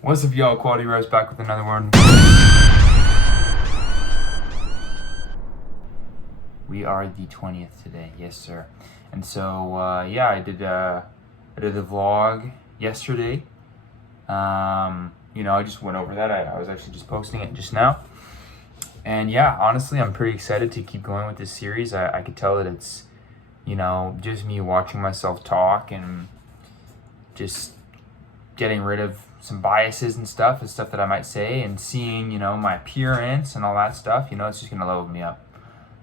What's up, y'all? Quality Reps back with another one. We are the 20th today, yes sir. And so yeah, I did the vlog yesterday. I just went over that. I was actually just posting it just now. And yeah, honestly, I'm pretty excited to keep going with this series. I could tell that it's, just me watching myself talk and just getting rid of some biases and stuff that I might say, and seeing, my appearance and all that stuff, it's just gonna level me up.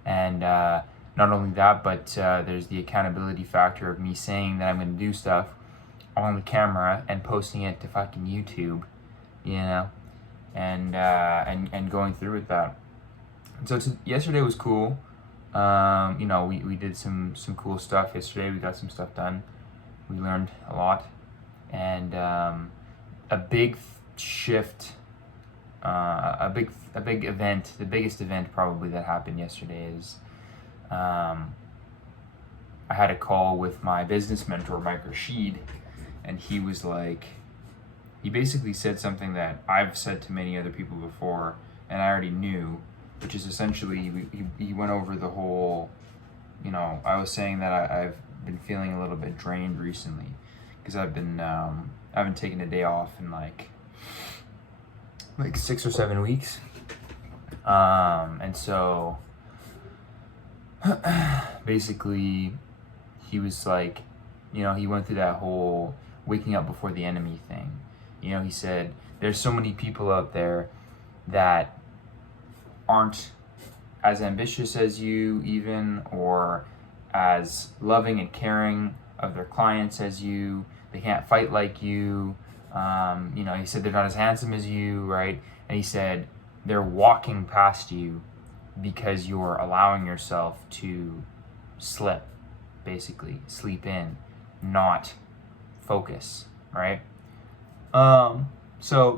And not only that, but there's the accountability factor of me saying that I'm gonna do stuff on the camera and posting it to fucking YouTube, and going through with that. And so yesterday was cool. We did some cool stuff yesterday. We got some stuff done. We learned a lot, and a big shift, a big event, the biggest event probably that happened yesterday is I had a call with my business mentor, Mike Rashid, and he basically said something that I've said to many other people before, and I already knew, which is essentially, he went over the whole, I was saying that I've been feeling a little bit drained recently, because I haven't taken a day off in like 6 or 7 weeks. And so basically he was like, he went through that whole waking up before the enemy thing. He said, there's so many people out there that aren't as ambitious as you even, or as loving and caring of their clients as you. They can't fight like you. He said they're not as handsome as you, right? And he said they're walking past you because you're allowing yourself to sleep in, not focus, right? So,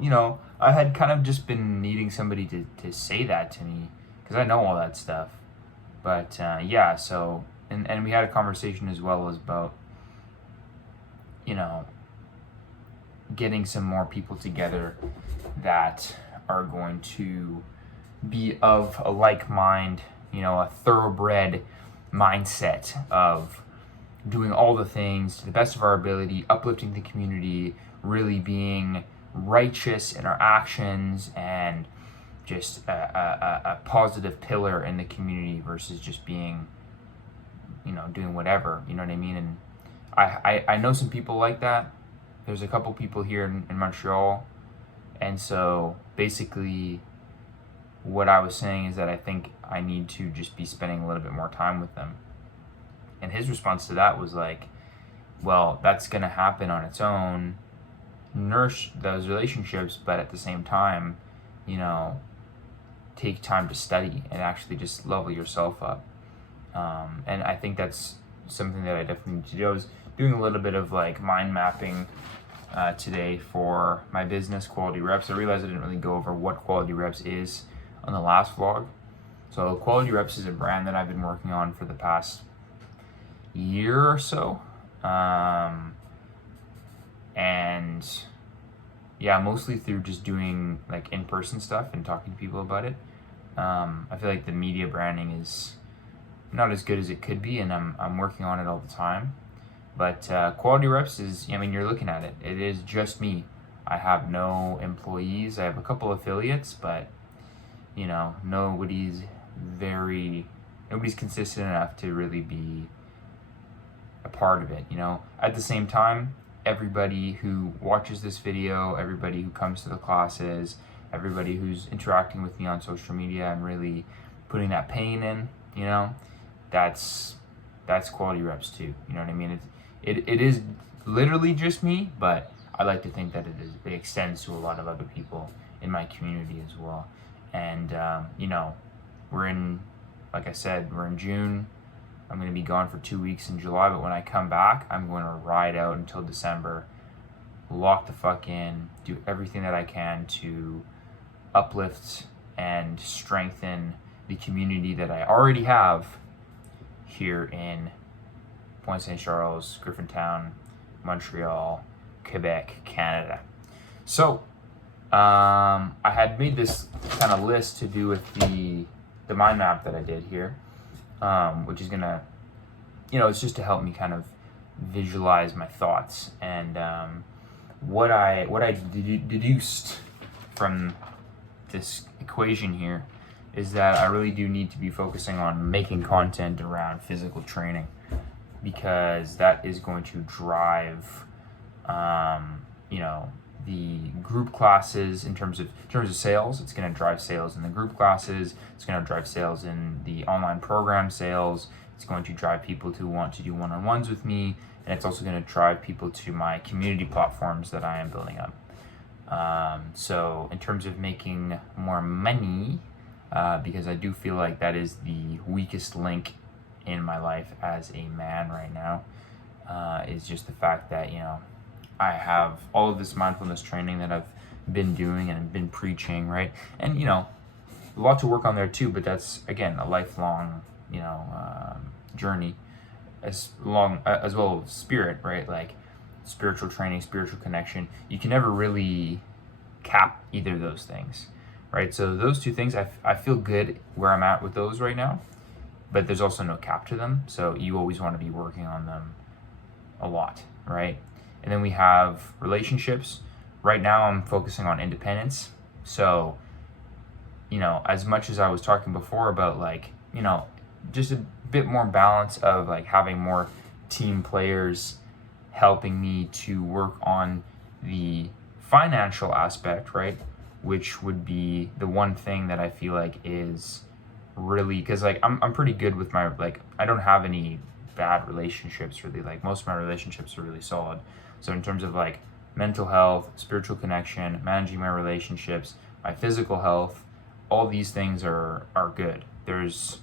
I had kind of just been needing somebody to say that to me, because I know all that stuff. But yeah, so, and we had a conversation as well as about, getting some more people together that are going to be of a like mind, a thoroughbred mindset of doing all the things to the best of our ability, uplifting the community, really being righteous in our actions, and just a positive pillar in the community versus just being, doing whatever, you know what I mean? And I know some people like that. There's a couple people here in Montreal, and so basically what I was saying is that I think I need to just be spending a little bit more time with them. And his response to that was like, well, that's gonna happen on its own. Nourish those relationships, but at the same time, take time to study and actually just level yourself up. And I think that's something that I definitely need to do. I was doing a little bit of like mind mapping today for my business, Quality Reps. I realized I didn't really go over what Quality Reps is on the last vlog. So Quality Reps is a brand that I've been working on for the past year or so. And yeah, mostly through just doing like in-person stuff and talking to people about it. I feel like the media branding is not as good as it could be, and I'm working on it all the time. But Quality Reps is, you're looking at it. It is just me. I have no employees. I have a couple affiliates, but nobody's consistent enough to really be a part of it. At the same time, everybody who watches this video, everybody who comes to the classes, everybody who's interacting with me on social media and really putting that pain in, that's Quality Reps too. You know what I mean? It is literally just me, but I like to think that it extends to a lot of other people in my community as well. And we're in June. I'm going to be gone for 2 weeks in July, but when I come back, I'm going to ride out until December, lock the fuck in, do everything that I can to uplift and strengthen the community that I already have here in Point St. Charles, Griffintown, Montreal, Quebec, Canada. So I had made this kind of list to do with the mind map that I did here, which is gonna, it's just to help me kind of visualize my thoughts. And what I deduced from this equation here is that I really do need to be focusing on making content around physical training, because that is going to drive, the group classes in terms of sales. It's going to drive sales in the group classes. It's going to drive sales in the online program sales. It's going to drive people to want to do one-on-ones with me, and it's also going to drive people to my community platforms that I am building up. So in terms of making more money, because I do feel like that is the weakest link in my life as a man right now, is just the fact that, I have all of this mindfulness training that I've been doing and been preaching, right? And, a lot to work on there too, but that's, again, a lifelong, journey, as well as spirit, right? Like spiritual training, spiritual connection. You can never really cap either of those things, right? So those two things, I feel good where I'm at with those right now, but there's also no cap to them. So you always want to be working on them a lot, right? And then we have relationships. Right now I'm focusing on independence. So, as much as I was talking before about just a bit more balance of having more team players helping me to work on the financial aspect, right? Which would be the one thing that I feel like is really, because I'm pretty good with my, I don't have any bad relationships really. Most of my relationships are really solid. So in terms of mental health, spiritual connection, managing my relationships, my physical health, all these things are good. There's,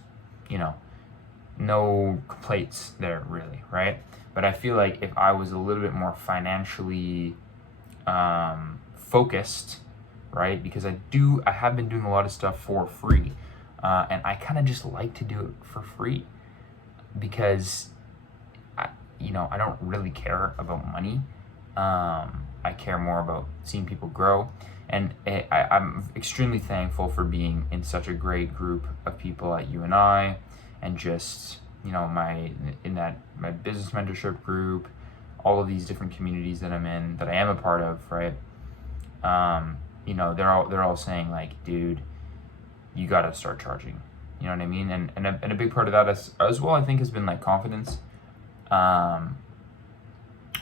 no complaints there really, right? But I feel like if I was a little bit more financially focused, right? Because I have been doing a lot of stuff for free, and I kind of just like to do it for free, because I don't really care about money. I care more about seeing people grow, and I'm extremely thankful for being in such a great group of people at UNI, and just my business mentorship group, all of these different communities that I'm in, that I am a part of, right? They're all saying dude, you got to start charging. You know what I mean? And a big part of that as well, I think, has been confidence,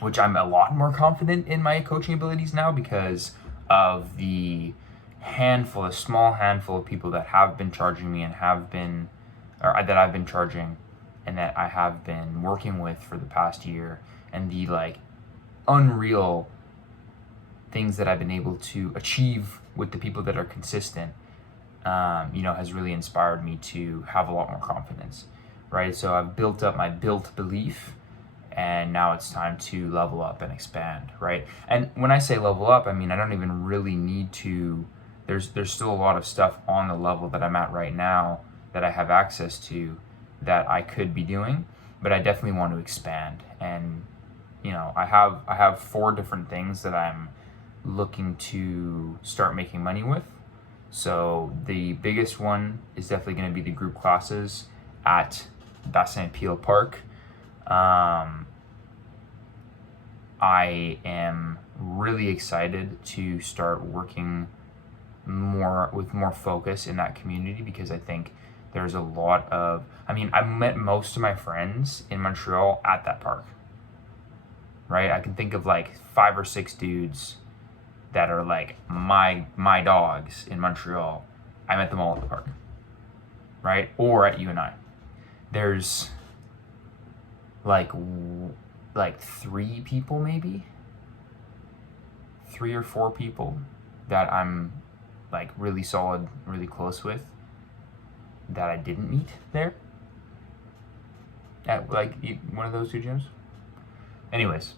which I'm a lot more confident in my coaching abilities now, because of the small handful of people that have been charging me and that I've been charging, and that I have been working with for the past year, and the unreal things that I've been able to achieve with the people that are consistent, has really inspired me to have a lot more confidence, right? So I've built up my built belief, and now it's time to level up and expand, right? And when I say level up, I mean, I don't even really need to, there's still a lot of stuff on the level that I'm at right now that I have access to that I could be doing, but I definitely want to expand. And, I have 4 different things that I'm looking to start making money with. So the biggest one is definitely going to be the group classes at Bassin Peel Park. I am really excited to start working with more focus in that community, because I think there's a lot of, I met most of my friends in Montreal at that park, right? I can think of 5 or 6 dudes that are my dogs in Montreal. I met them all at the park, right? Or at UNI. There's 3 people, maybe 3 or 4 people that I'm really solid, really close with, that I didn't meet there at one of those 2 gyms. Anyways,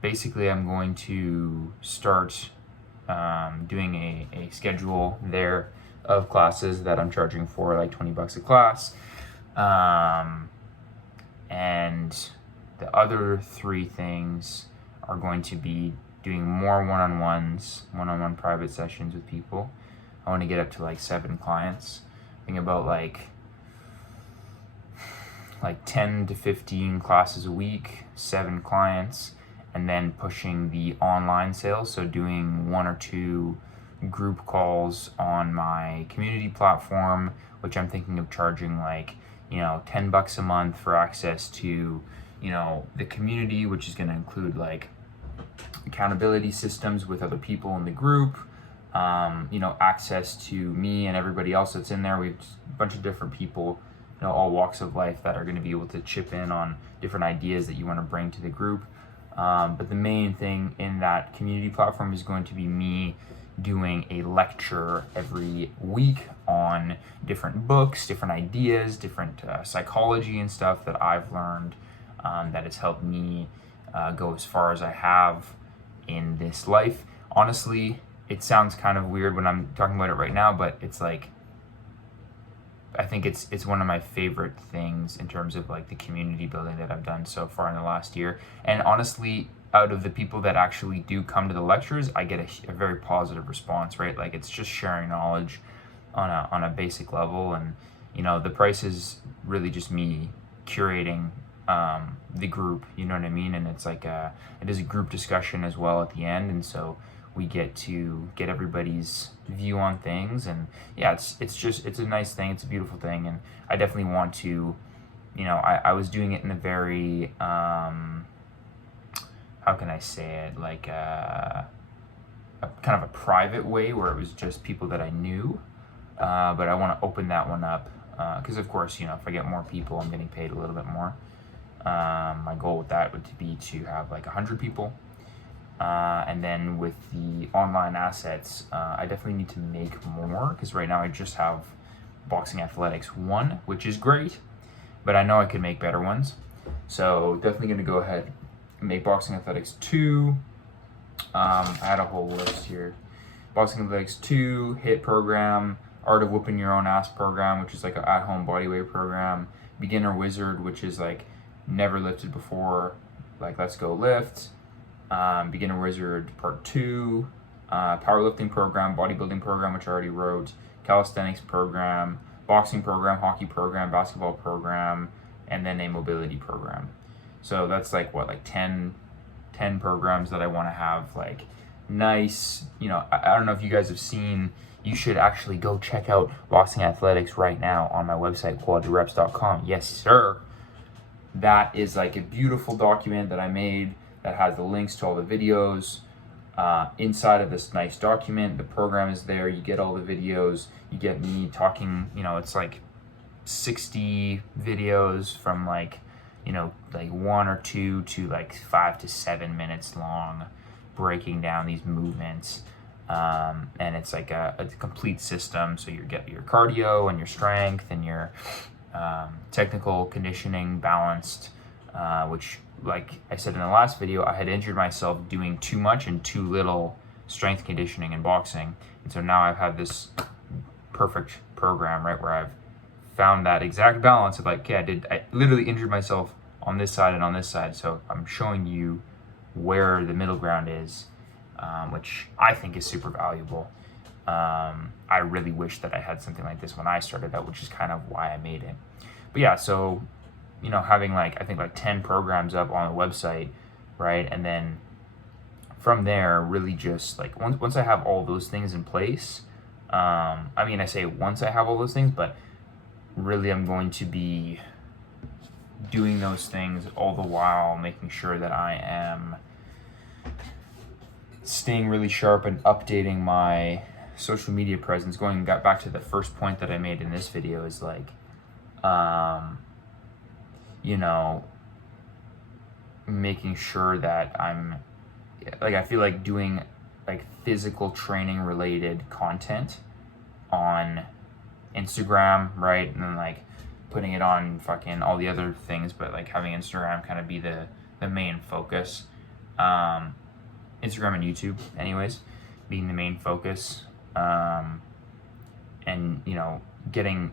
basically I'm going to start doing a schedule there of classes that I'm charging for $20 a class. And the other 3 things are going to be doing more one-on-one private sessions with people. I want to get up to like 7 clients. I think about like 10 to 15 classes a week, 7 clients, and then pushing the online sales. So doing 1 or 2 group calls on my community platform, which I'm thinking of charging like, $10 a month for access to, the community, which is going to include like accountability systems with other people in the group, access to me and everybody else that's in there. We have a bunch of different people, all walks of life, that are going to be able to chip in on different ideas that you want to bring to the group. But the main thing in that community platform is going to be me doing a lecture every week on different books, different ideas, different psychology and stuff that I've learned that has helped me go as far as I have in this life. Honestly, it sounds kind of weird when I'm talking about it right now, but it's like, I think it's one of my favorite things in terms of like the community building that I've done so far in the last year. And honestly, out of the people that actually do come to the lectures, I get a very positive response, right? Like, it's just sharing knowledge on a basic level, and the price is really just me curating the group, you know what I mean? And it's like it is a group discussion as well at the end, and so we get to get everybody's view on things. And yeah, it's a nice thing, it's a beautiful thing, and I definitely want to, I was doing it in a very how can I say it, like a kind of a private way, where it was just people that I knew, but I want to open that one up, because of course, if I get more people, I'm getting paid a little bit more. My goal with that would be to have like 100 people, and then with the online assets, I definitely need to make more, because right now I just have Boxing Athletics 1, which is great, but I know I could make better ones. So definitely going to go ahead and make Boxing Athletics 2. I had a whole list here. Boxing Athletics 2, HIIT program, Art of Whooping Your Own Ass program, which is like an at-home bodyweight program, Beginner Wizard, which is like never lifted before, like let's go lift, Beginner Wizard Part 2, powerlifting program, bodybuilding program, which I already wrote, calisthenics program, boxing program, hockey program, basketball program, and then a mobility program. So that's like 10 programs that I want to have like nice, I don't know if you guys have seen, you should actually go check out Boxing Athletics right now on my website, QualityReps.com. Yes, sir. That is like a beautiful document that I made that has the links to all the videos. Inside of this nice document, the program is there. You get all the videos. You get me talking, it's like 60 videos from like 1 or 2 to like 5 to 7 minutes long, breaking down these movements. And it's like a complete system. So you get your cardio and your strength and your technical conditioning balanced, which, like I said in the last video, I had injured myself doing too much and too little strength conditioning and boxing. And so now I've had this perfect program, right, where I've found that exact balance of like, okay, I literally injured myself on this side and on this side. So I'm showing you where the middle ground is, which I think is super valuable. I really wish that I had something like this when I started out, which is kind of why I made it. But yeah, so, having like, I think like 10 programs up on the website, right? And then from there, really just like, once I have all those things in place, I say once I have all those things, but really I'm going to be doing those things all the while making sure that I am staying really sharp and updating my social media presence. Going back to the first point that I made in this video is like, making sure that I'm like, I feel like doing like physical training related content on Instagram, right? And then like putting it on fucking all the other things, but like having Instagram kind of be the main focus. Instagram and YouTube anyways, being the main focus. And getting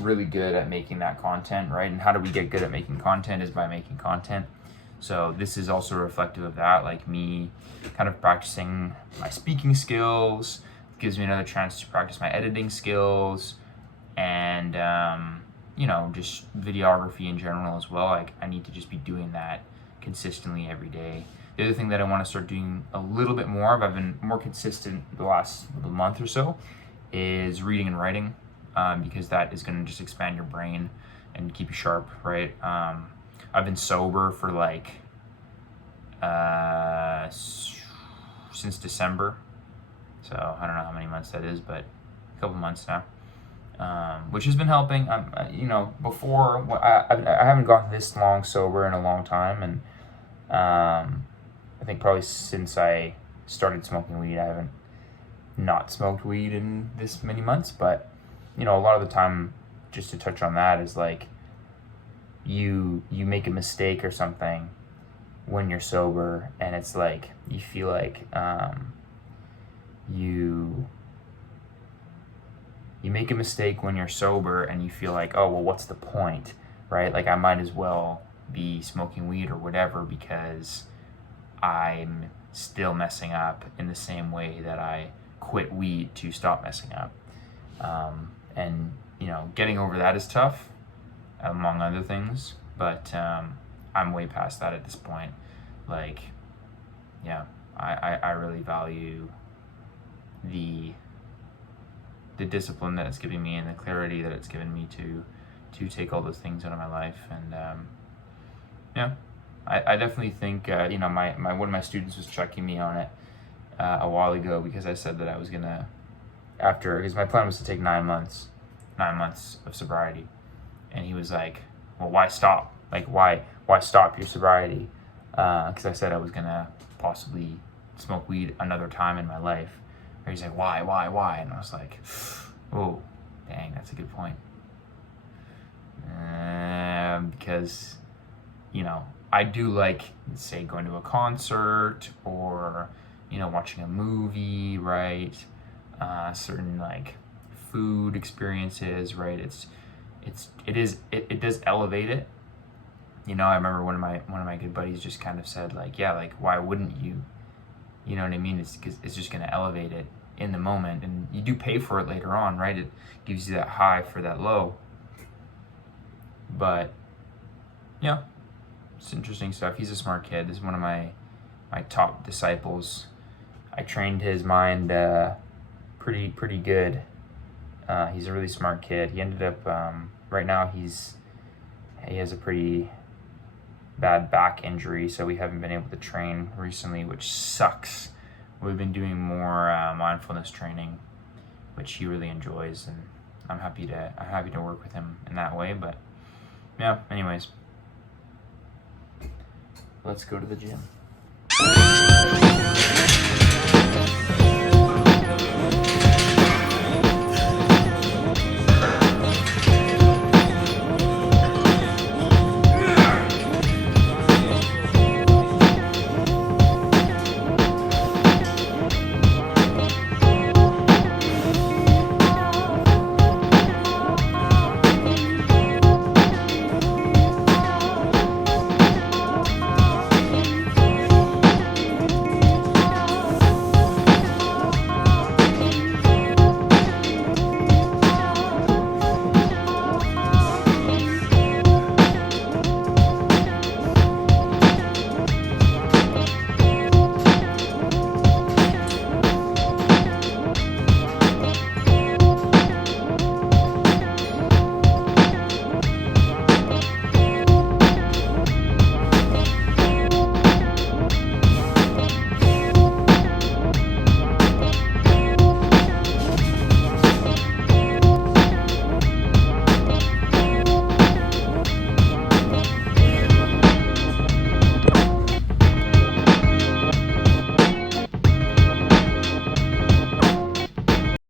really good at making that content, right? And how do we get good at making content is by making content. So this is also reflective of that, like me kind of practicing my speaking skills, gives me another chance to practice my editing skills, and you know, just videography in general as well. Like I need to just be doing that consistently every day. The other thing that I want to start doing a little bit more of, I've been more consistent the last month or so, is reading and writing, because that is going to just expand your brain and keep you sharp, right? I've been sober for like since December, so I don't know how many months that is, but a couple months now, which has been helping. You know, before I haven't gone this long sober in a long time, and I think probably since I started smoking weed, I haven't not smoked weed in this many months. But you know, a lot of the time, just to touch on that, is like you make a mistake or something when you're sober, and it's like you feel like you make a mistake when you're sober, and you feel like, oh well, what's the point, right? Like I might as well be smoking weed or whatever, because I'm still messing up in the same way that I quit weed to stop messing up. And you know, getting over that is tough, among other things, but I'm way past that at this point. Like, yeah, I really value the discipline that it's giving me and the clarity that it's given me to take all those things out of my life. And yeah, I definitely think you know, my one of my students was checking me on it a while ago, because I said that I was gonna, because my plan was to take 9 months of sobriety, and he was like, well, why stop? Like why stop your sobriety? Because I said I was gonna possibly smoke weed another time in my life. Or he's like, why? And I was like, oh, dang, that's a good point. Because, you know, I do like, say, going to a concert, or, you know, watching a movie, right? Certain like food experiences, right? It does elevate it. You know, I remember one of my good buddies just kind of said, like, yeah, like why wouldn't you? You know what I mean? It's because it's just going to elevate it in the moment, and you do pay for it later on, right? It gives you that high for that low. But yeah, it's interesting stuff. He's a smart kid. This is one of my top disciples. I trained his mind pretty good. He's a really smart kid. He ended up right now he has a pretty bad back injury, so we haven't been able to train recently, which sucks. We've been doing more mindfulness training, which he really enjoys, and I'm happy to work with him in that way. But yeah, anyways, let's go to the gym.